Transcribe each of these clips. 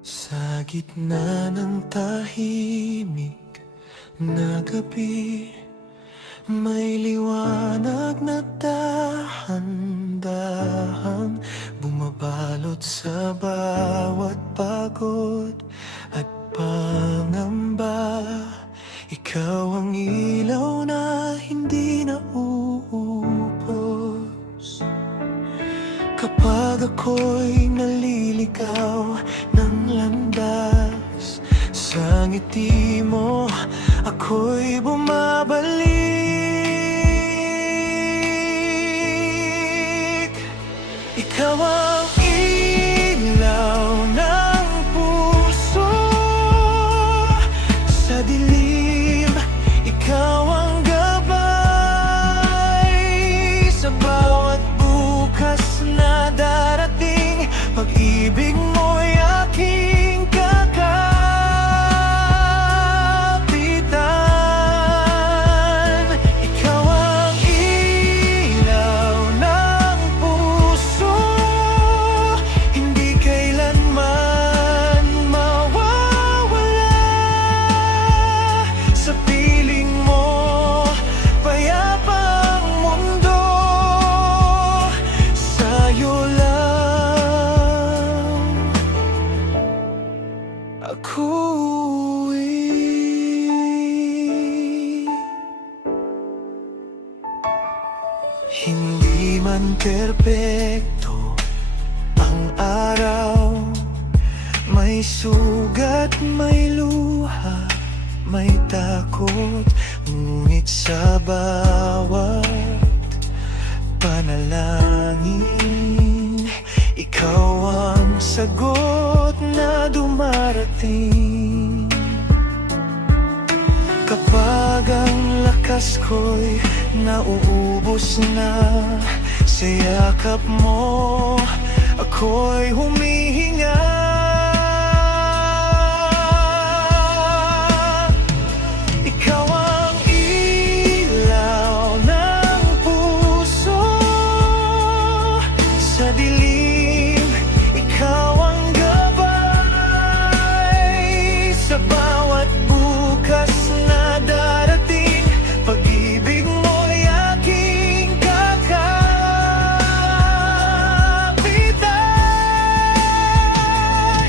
Sa gitna ng tahimik na gabi, may liwanag na dahan-dahang bumabalot sa bawat pagod at pangamba. Ikaw ang ilaw na hindi nauubos kapag ako'y naliligaw ng landas. Sa ngiti mo ako'y bumabalik. Ikaw ang ilaw ng puso sa dilim. Ikaw ang gabay sa bawat bukas na darating. Pag-ibig mo'y aking kakapitan. Ikaw ang ilaw ng puso, hindi kailanman mawawala. Sa piling mo, payapa ang mundo. Sa'yo lang ako'y hindi man perpekto ang araw. May sugat, may luha, may takot. Ngunit sa bawat panalangin, ikaw ang sagot na dumarating. Kapag ang lakas ko'y nauubos na, sa yakap mo ako'y humihinga. Ikaw ang ilaw ng puso sa dilim. Ikaw ang gabay sa bawat bukas na darating. Pag-ibig mo'y aking kakapitan.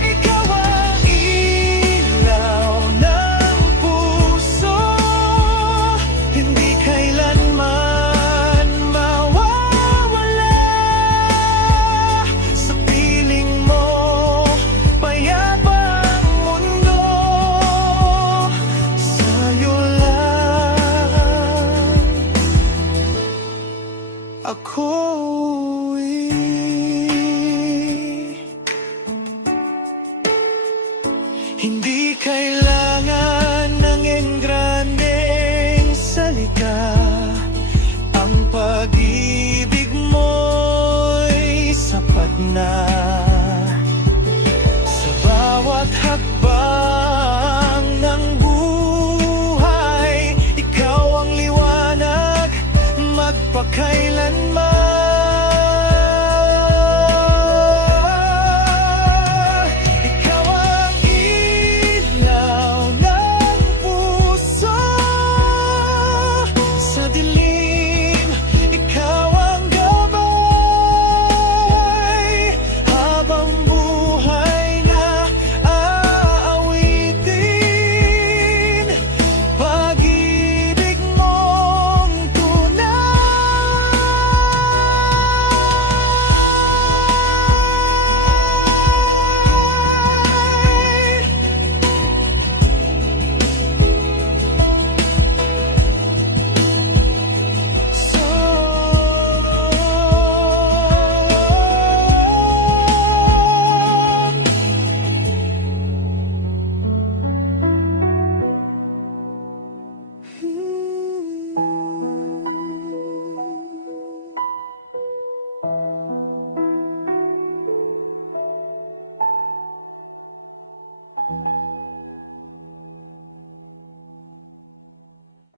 Ikaw ang ilaw ng puso, hindi kailanman mawawala. Sa piling mo, payapa ang mundo. Sa'yo lang ako'y hindi kailanman